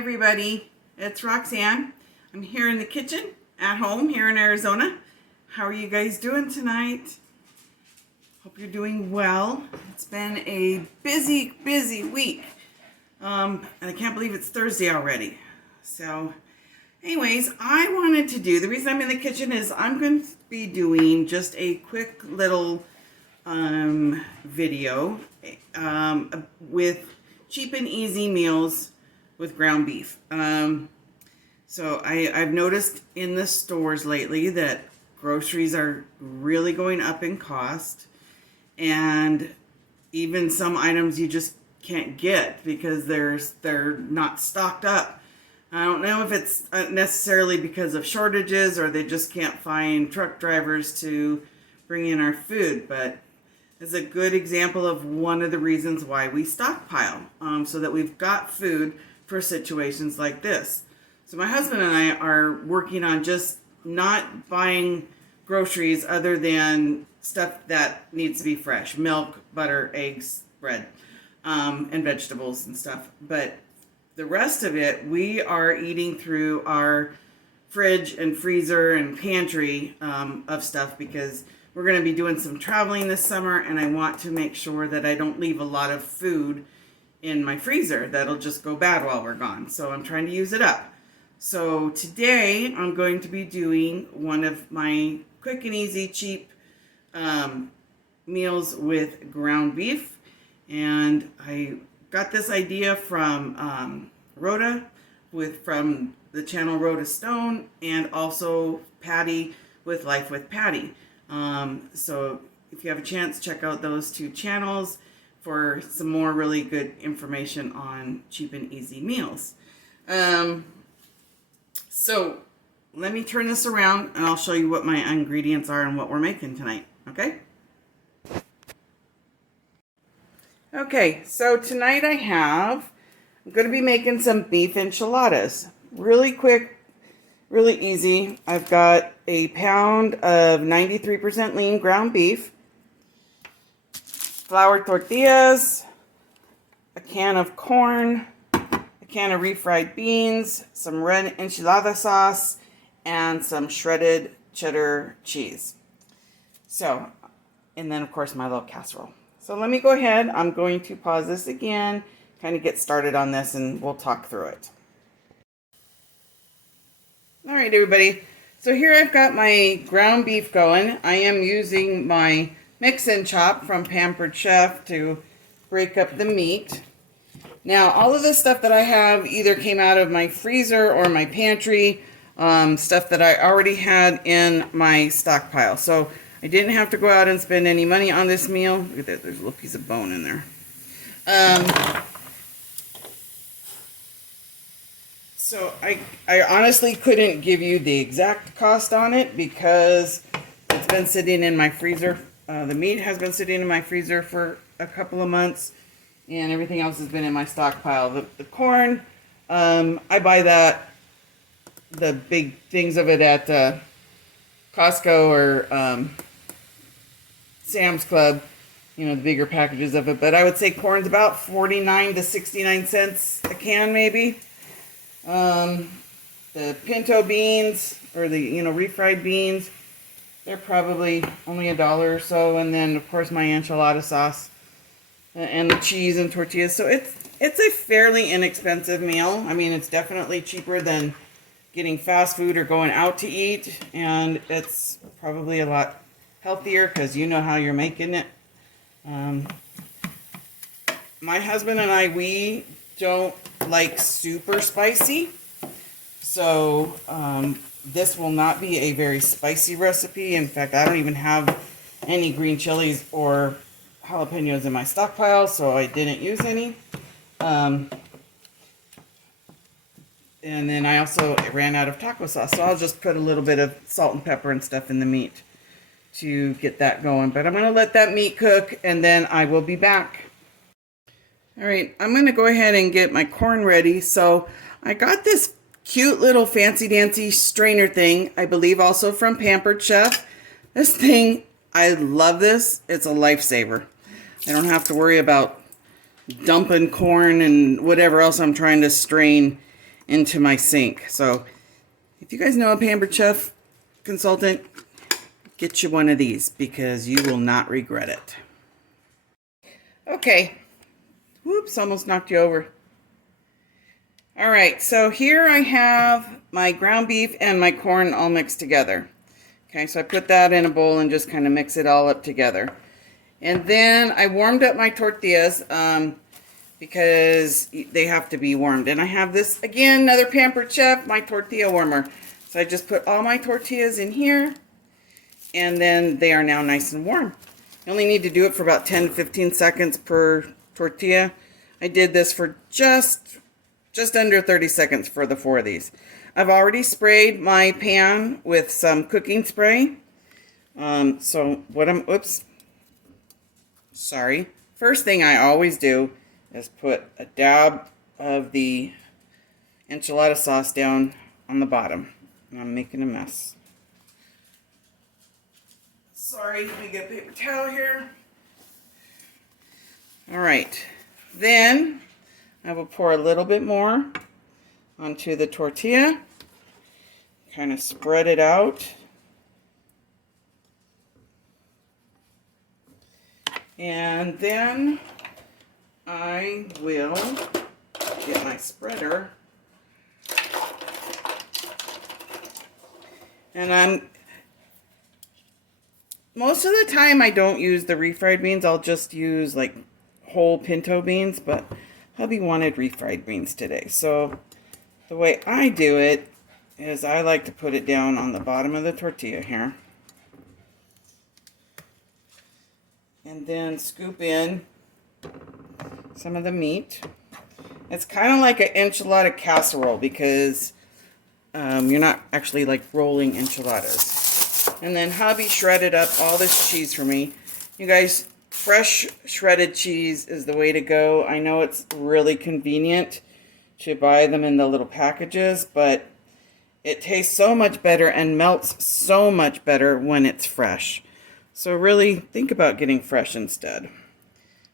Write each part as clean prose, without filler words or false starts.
everybody, it's Roxanne. I'm here in the kitchen at home here in Arizona. How are you guys doing tonight? Hope you're doing well. It's been a busy week. And I can't believe it's Thursday already. So anyways, I wanted to do, the reason I'm in the kitchen is I'm going to be doing just a quick little video with cheap and easy meals with ground beef. So I've noticed in the stores lately that groceries are really going up in cost, and even some items you just can't get because they're not stocked up. I don't know if it's necessarily because of shortages or they just can't find truck drivers to bring in our food, but it's a good example of one of the reasons why we stockpile, so that we've got food for situations like this. So my husband and I are working on just not buying groceries other than stuff that needs to be fresh: milk, butter, eggs, bread, and vegetables and stuff. But the rest of it, we are eating through our fridge and freezer and pantry of stuff, because we're going to be doing some traveling this summer, and I want to make sure that I don't leave a lot of food in my freezer that'll just go bad while we're gone. So I'm trying to use it up. So today I'm going to be doing one of my quick and easy, cheap meals with ground beef. And I got this idea from Rhoda, from the channel Rhoda Stone, and also Patty with Life with Patty. So if you have a chance, check out those two channels for some more really good information on cheap and easy meals. So let me turn this around and I'll show you what my ingredients are and what we're making tonight, okay? Okay, so tonight I'm going to be making some beef enchiladas. Really quick, really easy. I've got a pound of 93% lean ground beef, flour tortillas, a can of corn, a can of refried beans, some red enchilada sauce, and some shredded cheddar cheese. So, and then of course my little casserole. So let me go ahead. I'm going to pause this again, kind of get started on this, and we'll talk through it. All right, everybody. So here I've got my ground beef going. I am using my mix and chop from Pampered Chef to break up the meat. Now, all of this stuff that I have either came out of my freezer or my pantry, stuff that I already had in my stockpile. So I didn't have to go out and spend any money on this meal. Look at that, there's a little piece of bone in there. So I honestly couldn't give you the exact cost on it because it's been sitting in my freezer. The meat has been sitting in my freezer for a couple of months, and everything else has been in my stockpile. The corn, I buy the big things of it at Costco or Sam's Club, you know, the bigger packages of it. But I would say corn's about 49 to 69 cents a can, maybe. The pinto beans, or the, refried beans, they're probably only $1 or so. And then of course my enchilada sauce and the cheese and tortillas. So it's a fairly inexpensive meal. I mean, it's definitely cheaper than getting fast food or going out to eat, and it's probably a lot healthier because you know how you're making it. My husband and I, we don't like super spicy, so this will not be a very spicy recipe. In fact, I don't even have any green chilies or jalapenos in my stockpile, so I didn't use any. And then I also ran out of taco sauce, so I'll just put a little bit of salt and pepper and stuff in the meat to get that going. But I'm going to let that meat cook, and then I will be back. All right, I'm going to go ahead and get my corn ready. So I got this cute little fancy-dancy strainer thing, I believe also from Pampered Chef. This thing, I love this. It's a lifesaver. I don't have to worry about dumping corn and whatever else I'm trying to strain into my sink. So if you guys know a Pampered Chef consultant, get you one of these because you will not regret it. Okay. Whoops, almost knocked you over. All right, so here I have my ground beef and my corn all mixed together. Okay, so I put that in a bowl and just kind of mix it all up together. And then I warmed up my tortillas because they have to be warmed. And I have this, again, another Pampered Chef, my tortilla warmer. So I just put all my tortillas in here, and then they are now nice and warm. You only need to do it for about 10 to 15 seconds per tortilla. I did this for just under 30 seconds for the 4 of these. I've already sprayed my pan with some cooking spray. First thing I always do is put a dab of the enchilada sauce down on the bottom. And I'm making a mess. Sorry, let me get a paper towel here. All right, then I will pour a little bit more onto the tortilla, kind of spread it out. And then I will get my spreader. And most of the time I don't use the refried beans. I'll just use like whole pinto beans, but hubby wanted refried beans today. So the way I do it is I like to put it down on the bottom of the tortilla here. And then scoop in some of the meat. It's kind of like an enchilada casserole because you're not actually like rolling enchiladas. And then hubby shredded up all this cheese for me. You guys, fresh shredded cheese is the way to go. I know it's really convenient to buy them in the little packages, but it tastes so much better and melts so much better when it's fresh. So really think about getting fresh instead.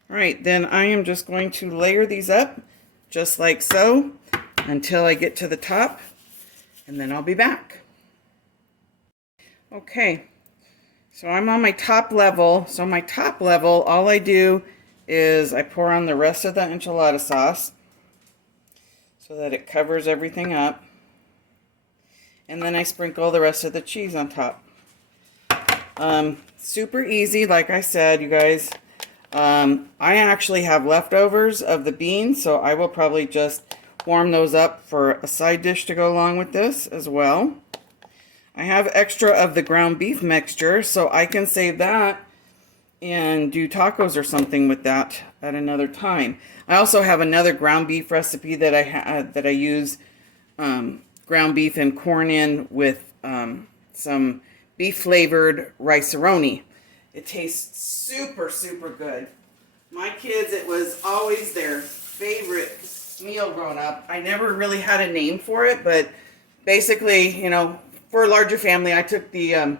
All right, then I am just going to layer these up just like so until I get to the top, and then I'll be back. Okay, so I'm on my top level. So my top level, all I do is I pour on the rest of the enchilada sauce so that it covers everything up. And then I sprinkle the rest of the cheese on top. Super easy, like I said, you guys. I actually have leftovers of the beans, so I will probably just warm those up for a side dish to go along with this as well. I have extra of the ground beef mixture, so I can save that and do tacos or something with that at another time. I also have another ground beef recipe that I use ground beef and corn in with some beef flavored rice-a-roni. It tastes super, super good. My kids, it was always their favorite meal growing up. I never really had a name for it, but basically, you know, for a larger family, I took the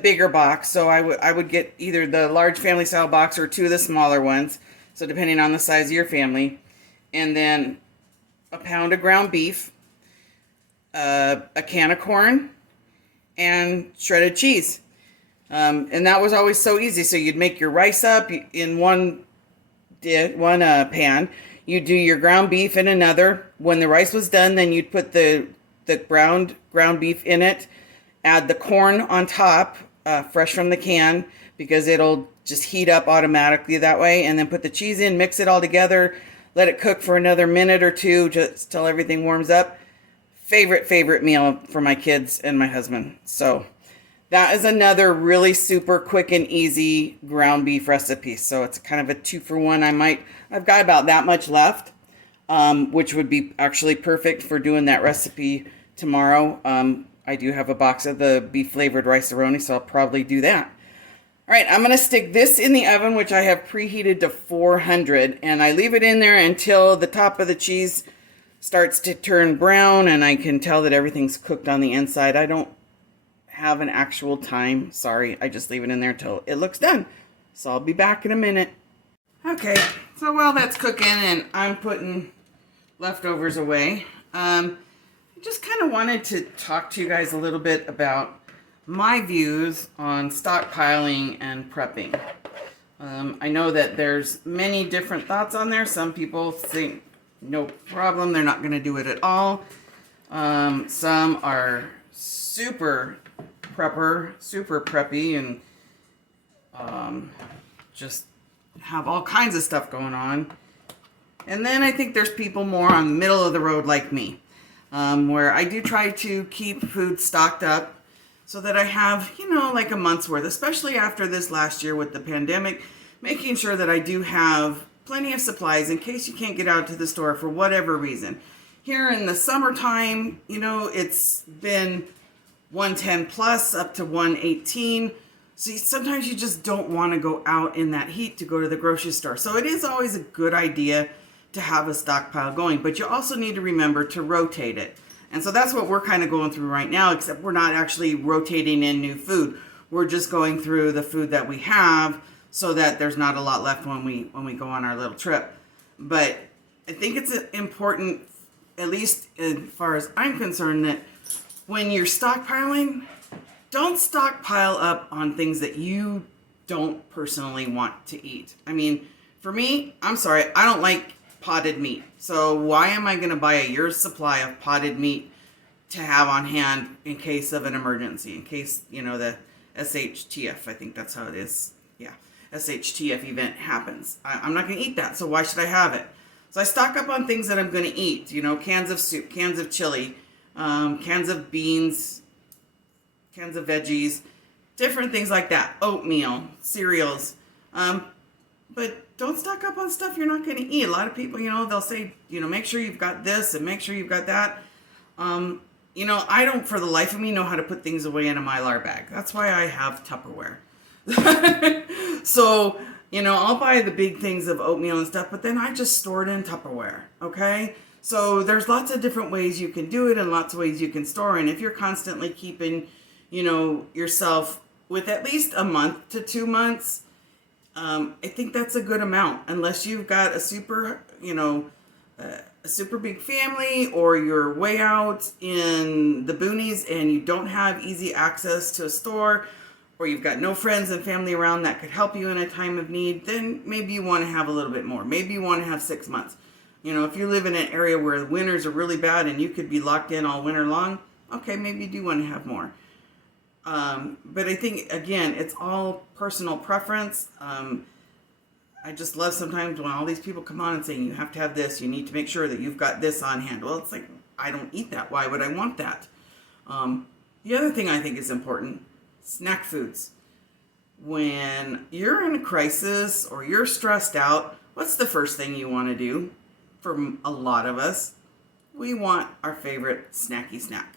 bigger box. So I would get either the large family style box or 2 of the smaller ones. So depending on the size of your family. And then a pound of ground beef, a can of corn, and shredded cheese. And that was always so easy. So you'd make your rice up in one pan. You'd do your ground beef in another. When the rice was done, then you'd put the ground beef in it. Add the corn on top, fresh from the can, because it'll just heat up automatically that way. And then put the cheese in, mix it all together, let it cook for another minute or 2 just till everything warms up. Favorite meal for my kids and my husband. So that is another really super quick and easy ground beef recipe. So it's kind of a 2-for-1. I've got about that much left, which would be actually perfect for doing that recipe tomorrow. I do have a box of the beef flavored rice-a-roni, so I'll probably do that. All right, I'm going to stick this in the oven, which I have preheated to 400, and I leave it in there until the top of the cheese starts to turn brown and I can tell that everything's cooked on the inside. I don't have an actual time. Sorry, I just leave it in there until it looks done. So I'll be back in a minute. Okay, so while that's cooking and I'm putting leftovers away, I just kind of wanted to talk to you guys a little bit about my views on stockpiling and prepping. I know that there's many different thoughts on there. Some people think no problem, they're not going to do it at all. Some are super preppy, and just have all kinds of stuff going on. And then I think there's people more on the middle of the road like me, where I do try to keep food stocked up so that I have, like a month's worth, especially after this last year with the pandemic, making sure that I do have plenty of supplies in case you can't get out to the store for whatever reason. Here in the summertime, it's been 110 plus up to 118. So sometimes you just don't want to go out in that heat to go to the grocery store. So it is always a good idea to have a stockpile going, but you also need to remember to rotate it. And so that's what we're kind of going through right now, except we're not actually rotating in new food. We're just going through the food that we have so that there's not a lot left when we go on our little trip. But I think it's important, at least as far as I'm concerned, that when you're stockpiling, don't stockpile up on things that you don't personally want to eat. I mean, for me, I'm sorry, I don't like potted meat. So why am I going to buy a year's supply of potted meat to have on hand in case of an emergency, in case, the SHTF, I think that's how it is. Yeah, SHTF event happens. I'm not going to eat that, so why should I have it? So I stock up on things that I'm going to eat, cans of soup, cans of chili, cans of beans, cans of veggies, different things like that, oatmeal, cereals. But don't stock up on stuff you're not going to eat. A lot of people, they'll say, make sure you've got this and make sure you've got that. I don't, for the life of me, know how to put things away in a Mylar bag. That's why I have Tupperware. So, I'll buy the big things of oatmeal and stuff, but then I just store it in Tupperware, okay? So there's lots of different ways you can do it and lots of ways you can store. And if you're constantly keeping, yourself with at least a month to 2 months, I think that's a good amount, unless you've got a super big family, or you're way out in the boonies and you don't have easy access to a store, or you've got no friends and family around that could help you in a time of need, then maybe you want to have a little bit more. Maybe you want to have 6 months. If you live in an area where the winters are really bad and you could be locked in all winter long, okay, maybe you do want to have more. But I think, again, it's all personal preference. I just love sometimes when all these people come on and saying, you have to have this, you need to make sure that you've got this on hand. Well, it's like, I don't eat that. Why would I want that? The other thing I think is important, snack foods. When you're in a crisis or you're stressed out, what's the first thing you want to do? For a lot of us, we want our favorite snacky snack.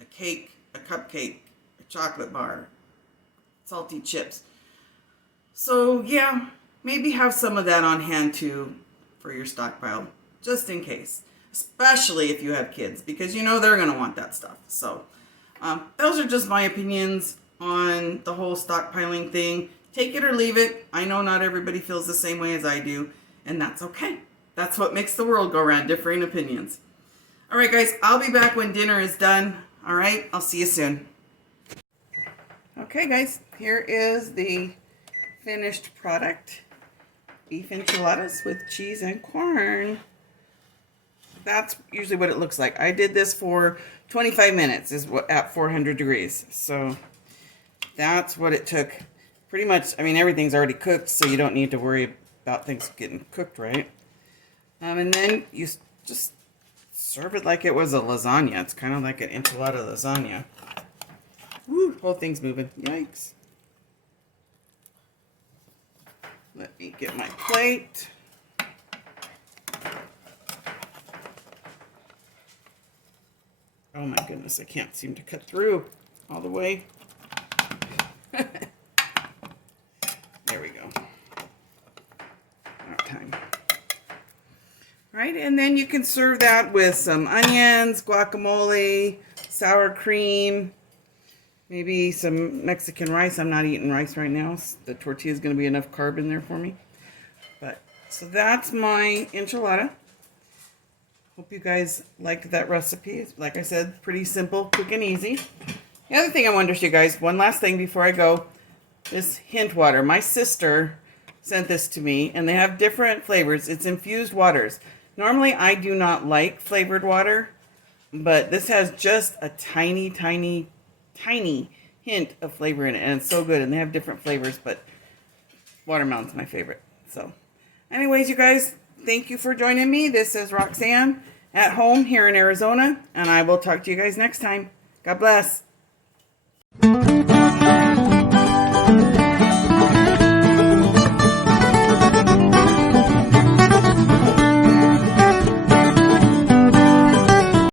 A cake, a cupcake, a chocolate bar, salty chips. So yeah, maybe have some of that on hand too for your stockpile, just in case. Especially if you have kids, because they're going to want that stuff. So those are just my opinions on the whole stockpiling thing. Take it or leave it. I know not everybody feels the same way as I do, and that's okay. That's what makes the world go around, differing opinions. All right, guys, I'll be back when dinner is done. All right, I'll see you soon. Okay, guys, here is the finished product. Beef enchiladas with cheese and corn. That's usually what it looks like. I did this for 25 minutes at 400 degrees. So that's what it took. Pretty much, everything's already cooked, so you don't need to worry about things getting cooked right. And then you just serve it like it was a lasagna. It's kind of like an enchilada lasagna. Woo, whole thing's moving. Yikes. Let me get my plate. Oh my goodness, I can't seem to cut through all the way. There we go. About time. Right, and then you can serve that with some onions, guacamole, sour cream, maybe some Mexican rice. I'm not eating rice right now. The tortilla is going to be enough carb in there for me. So that's my enchilada. Hope you guys liked that recipe. Like I said, pretty simple, quick and easy. The other thing I wanted to show you guys, one last thing before I go, this hint water. My sister sent this to me, and they have different flavors. It's infused waters. Normally, I do not like flavored water, but this has just a tiny, tiny, tiny hint of flavor in it, and it's so good. And they have different flavors, but watermelon's my favorite. So, anyways, you guys, thank you for joining me. This is Roxanne at home here in Arizona, and I will talk to you guys next time. God bless.